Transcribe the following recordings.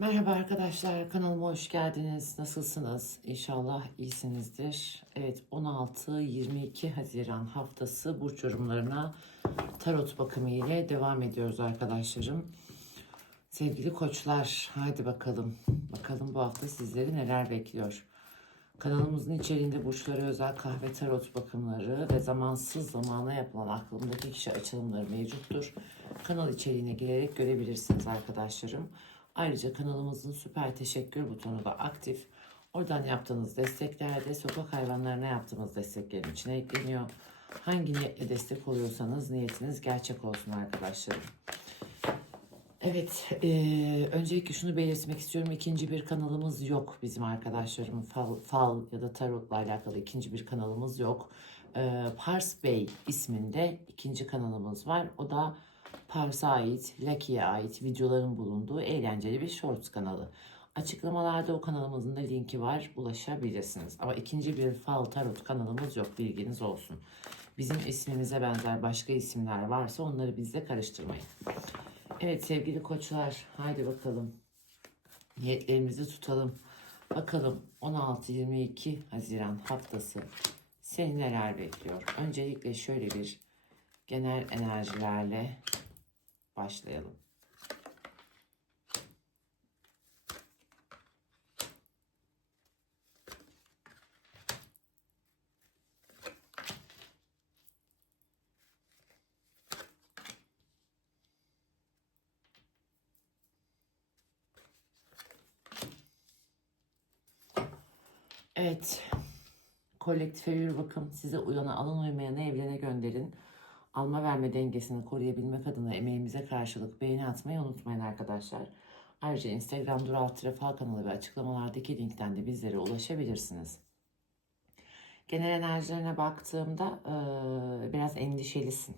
Merhaba arkadaşlar, kanalıma hoş geldiniz. Nasılsınız? İnşallah iyisinizdir. Evet, 16-22 Haziran haftası burç yorumlarına tarot bakımı ile devam ediyoruz arkadaşlarım. Sevgili koçlar, haydi bakalım. Bakalım bu hafta sizleri neler bekliyor. Kanalımızın içeriğinde burçlara özel kahve tarot bakımları ve zamansız zamana yapılan aklımdaki kişi açılımları mevcuttur. Kanal içeriğine girerek görebilirsiniz arkadaşlarım. Ayrıca kanalımızın süper teşekkür butonu da aktif. Oradan yaptığınız destekler de sokak hayvanlarına yaptığımız desteklerin içine ekleniyor. Hangi niyetle destek oluyorsanız niyetiniz gerçek olsun arkadaşlarım. Evet, eee, öncelikle şunu belirtmek istiyorum. İkinci bir kanalımız yok bizim arkadaşlarım. Fal, fal ya da tarotla alakalı ikinci bir kanalımız yok. Eee, Pars Bey isminde ikinci kanalımız var. O da Pars'a ait, Lucky'ye ait videoların bulunduğu eğlenceli bir shorts kanalı. Açıklamalarda o kanalımızın da linki var. Ulaşabilirsiniz. Ama ikinci bir fal tarot kanalımız yok. Bilginiz olsun. Bizim ismimize benzer başka isimler varsa onları bizle karıştırmayın. Evet sevgili koçlar haydi bakalım. Niyetlerimizi tutalım. Bakalım 16-22 Haziran haftası seni neler bekliyor? Öncelikle şöyle bir genel enerjilerle başlayalım. Evet. Kolektife bir bakım. Size uyana alın uymayana evlene gönderin. Alma verme dengesini koruyabilmek adına emeğimize karşılık beğeni atmayı unutmayın arkadaşlar. Ayrıca Instagram Dural Fal kanalı ve açıklamalardaki linkten de bizlere ulaşabilirsiniz. Genel enerjilerine baktığımda eee, biraz endişelisin.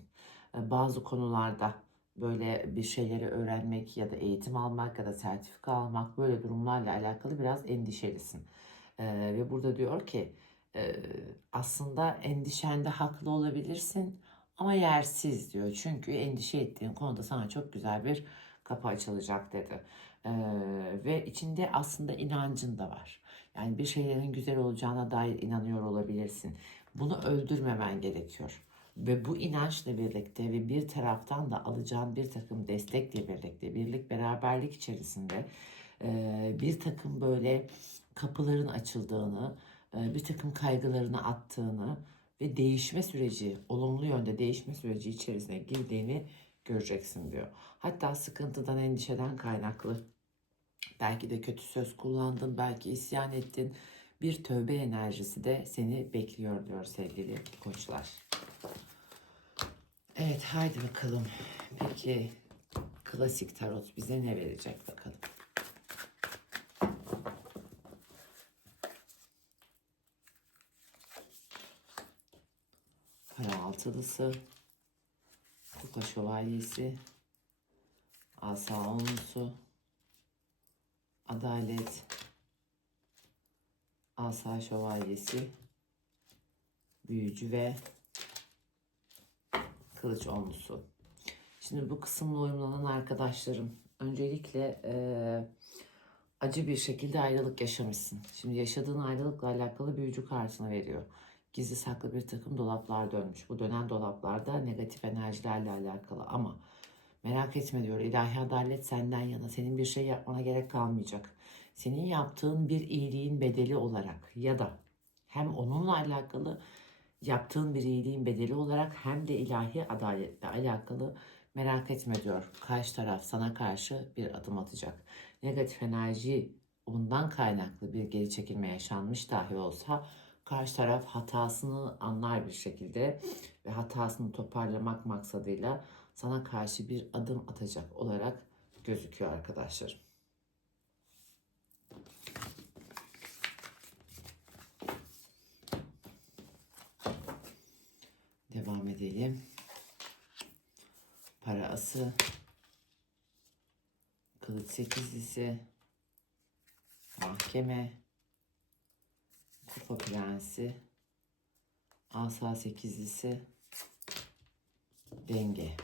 Eee, Bazı konularda böyle bir şeyleri öğrenmek ya da eğitim almak ya da sertifika almak böyle durumlarla alakalı biraz endişelisin. Eee, ve burada diyor ki eee, aslında endişende haklı olabilirsin ama yersiz diyor. Çünkü endişe ettiğin konuda sana çok güzel bir kapı açılacak dedi. Eee, ve içinde aslında inancın da var. Yani bir şeylerin güzel olacağına dair inanıyor olabilirsin. Bunu öldürmemen gerekiyor. Ve bu inançla birlikte ve bir taraftan da alacağın bir takım destekle birlikte, birlik beraberlik içerisinde eee, bir takım böyle kapıların açıldığını, eee, bir takım kaygılarını attığını ve değişme süreci, olumlu yönde değişme süreci içerisine girdiğini göreceksin diyor. Hatta sıkıntıdan, endişeden kaynaklı belki de kötü söz kullandın, belki isyan ettin. Bir tövbe enerjisi de seni bekliyor diyor sevgili koçlar. Evet haydi bakalım. Peki klasik tarot bize ne verecek bakalım. Para altılısı, kupa şövalyesi, asa onlusu, adalet, asa şövalyesi, büyücü ve kılıç onlusu. Şimdi bu kısımla uyumlanan arkadaşlarım öncelikle eee, acı bir şekilde ayrılık yaşamışsın. Şimdi yaşadığın ayrılıkla alakalı büyücü kartını veriyor. Gizli saklı bir takım dolaplar dönmüş. Bu dönen dolaplarda negatif enerjilerle alakalı ama merak etme diyor ilahi adalet senden yana. Senin bir şey yapmana gerek kalmayacak. Senin yaptığın bir iyiliğin bedeli olarak ya da hem onunla alakalı yaptığın bir iyiliğin bedeli olarak hem de ilahi adaletle alakalı merak etme diyor. Karşı taraf sana karşı bir adım atacak. Negatif enerji ondan kaynaklı bir geri çekilme yaşanmış dahi olsa karşı taraf hatasını anlar bir şekilde ve hatasını toparlamak maksadıyla sana karşı bir adım atacak olarak gözüküyor arkadaşlar. Devam edelim. Para ası. Kılıç sekizlisi. Mahkeme. Kupa prensi. Asa sekizlisi. Denge.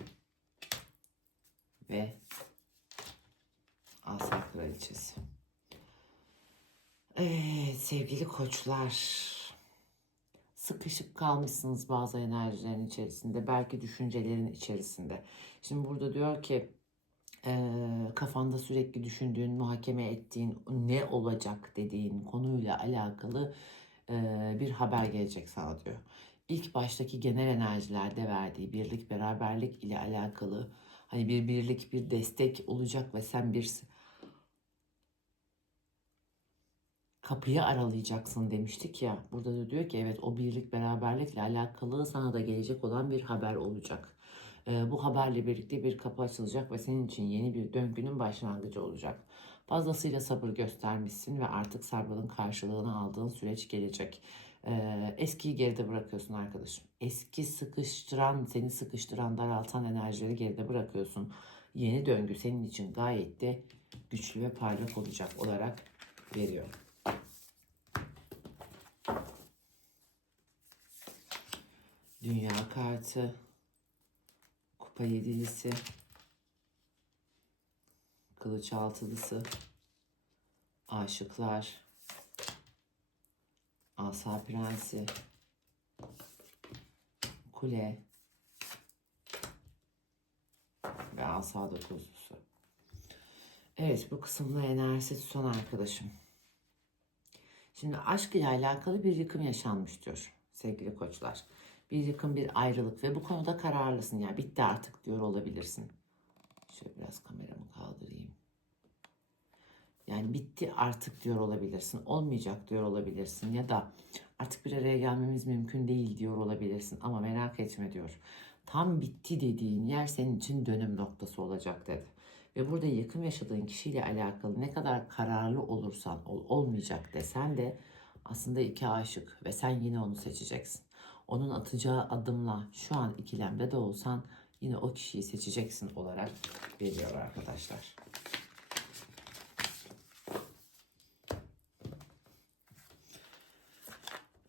Ve asa kraliçesi. Evet sevgili koçlar. Sıkışıp kalmışsınız bazı enerjilerin içerisinde. Belki düşüncelerin içerisinde. Şimdi burada diyor ki e, kafanda sürekli düşündüğün, muhakeme ettiğin, ne olacak dediğin konuyla alakalı e, bir haber gelecek sana diyor. İlk baştaki genel enerjilerde verdiği birlik, beraberlik ile alakalı hani bir birlik, bir destek olacak ve sen bir kapıyı aralayacaksın demiştik ya. Burada da diyor ki evet o birlik beraberlikle alakalı sana da gelecek olan bir haber olacak. Ee, bu haberle birlikte bir kapı açılacak ve senin için yeni bir döngünün başlangıcı olacak. Fazlasıyla sabır göstermişsin ve artık sabrının karşılığını aldığın süreç gelecek. Ee, eskiyi geride bırakıyorsun arkadaşım. Eski sıkıştıran, seni sıkıştıran, daraltan enerjileri geride bırakıyorsun. Yeni döngü senin için gayet de güçlü ve parlak olacak olarak veriyor. Dünya kartı, kupa yedilisi, kılıç altılısı, aşıklar, asa prensi, kule ve asa dokuzlusu. Evet bu kısımda enerjisi son arkadaşım. Şimdi aşk ile alakalı bir yıkım yaşanmış diyor sevgili koçlar. Bir yıkım, bir ayrılık ve bu konuda kararlısın. Ya bitti artık diyor olabilirsin. Şöyle biraz kameramı kaldırayım. Yani bitti artık diyor olabilirsin. Olmayacak diyor olabilirsin. Ya da artık bir araya gelmemiz mümkün değil diyor olabilirsin. Ama merak etme diyor. Tam bitti dediğin yer senin için dönüm noktası olacak dedi. Ve burada yakın yaşadığın kişiyle alakalı ne kadar kararlı olursan ol, olmayacak desen de aslında iki aşık ve sen yine onu seçeceksin. Onun atacağı adımla şu an ikilemde de olsan yine o kişiyi seçeceksin olarak veriyor arkadaşlar.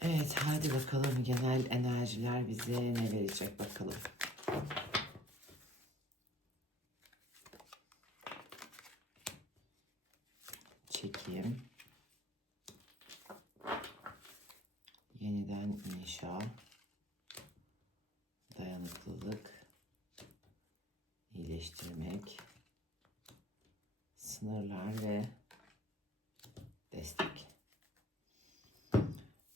Evet hadi bakalım genel enerjiler bize ne verecek bakalım. Çekeyim. Yeniden inşa. Dayanıklılık. iyileştirmek. Sınırlar ve destek.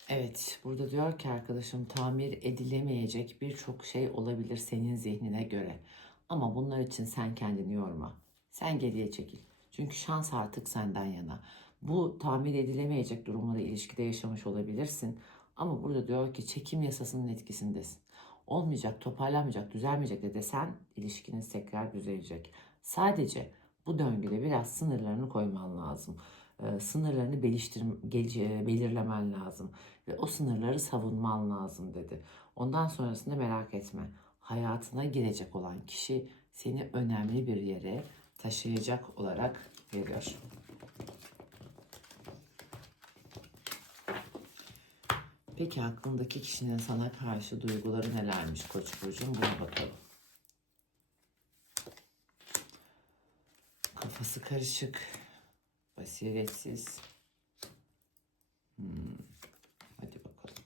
Evet, burada diyor ki arkadaşım tamir edilemeyecek birçok şey olabilir senin zihnine göre. Ama bunlar için sen kendini yorma. Sen geriye çekil. Çünkü şans artık senden yana. Bu tamir edilemeyecek durumları ilişkide yaşamış olabilirsin. Ama burada diyor ki çekim yasasının etkisindesin. Olmayacak, toparlanmayacak, düzelmeyecek de desen ilişkiniz tekrar düzelecek. Sadece bu döngüde biraz sınırlarını koyman lazım. Ee, sınırlarını gel- belirlemen lazım. Ve o sınırları savunman lazım dedi. Ondan sonrasında merak etme. Hayatına girecek olan kişi seni önemli bir yere taşıyacak olarak veriyor. Peki aklındaki kişinin sana karşı duyguları nelermiş Koç burcum? Buna bakalım. Kafası karışık, basiretsiz. Hmm. Hadi bakalım.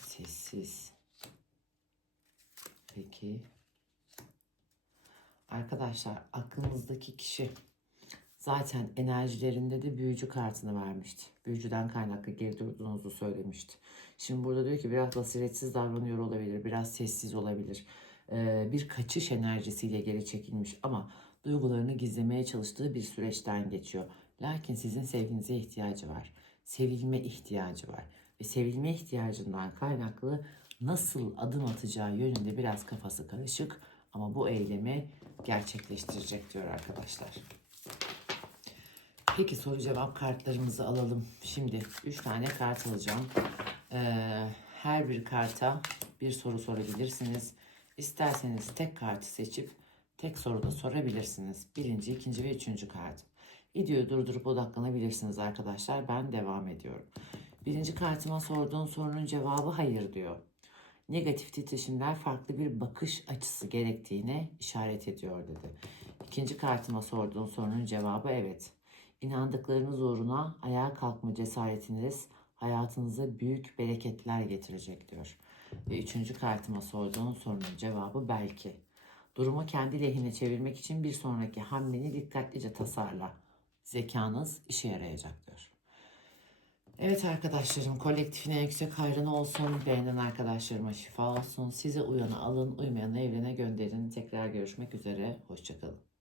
Sessiz. Peki. Arkadaşlar aklınızdaki kişi zaten enerjilerinde de büyücü kartını vermişti. Büyücüden kaynaklı geri durduğunuzu söylemişti. Şimdi burada diyor ki biraz basiretsiz davranıyor olabilir, biraz sessiz olabilir. Ee, bir kaçış enerjisiyle geri çekilmiş ama duygularını gizlemeye çalıştığı bir süreçten geçiyor. Lakin sizin sevginize ihtiyacı var. Sevilme ihtiyacı var. Ve sevilme ihtiyacından kaynaklı nasıl adım atacağı yönünde biraz kafası karışık ama bu eylemi gerçekleştirecek diyor arkadaşlar. Peki soru cevap kartlarımızı alalım. Şimdi 3 tane kart alacağım. Ee, her bir karta bir soru sorabilirsiniz. İsterseniz tek kartı seçip tek soru da sorabilirsiniz. Birinci, ikinci ve üçüncü kart. Videoyu durdurup odaklanabilirsiniz arkadaşlar. Ben devam ediyorum. Birinci kartıma sorduğun sorunun cevabı hayır diyor. Negatif titreşimler farklı bir bakış açısı gerektiğine işaret ediyor dedi. İkinci kartıma sorduğun sorunun cevabı evet. İnandıklarınız uğruna ayağa kalkma cesaretiniz hayatınıza büyük bereketler getirecek diyor. Ve üçüncü kartıma sorduğun sorunun cevabı belki. Durumu kendi lehine çevirmek için bir sonraki hamleni dikkatlice tasarla. Zekanız işe yarayacak diyor. Evet arkadaşlarım kolektifin en yüksek hayrını olsun. Beğenen arkadaşlarıma şifa olsun. Size uyanı alın, uymayanı evrene gönderin. Tekrar görüşmek üzere. Hoşçakalın.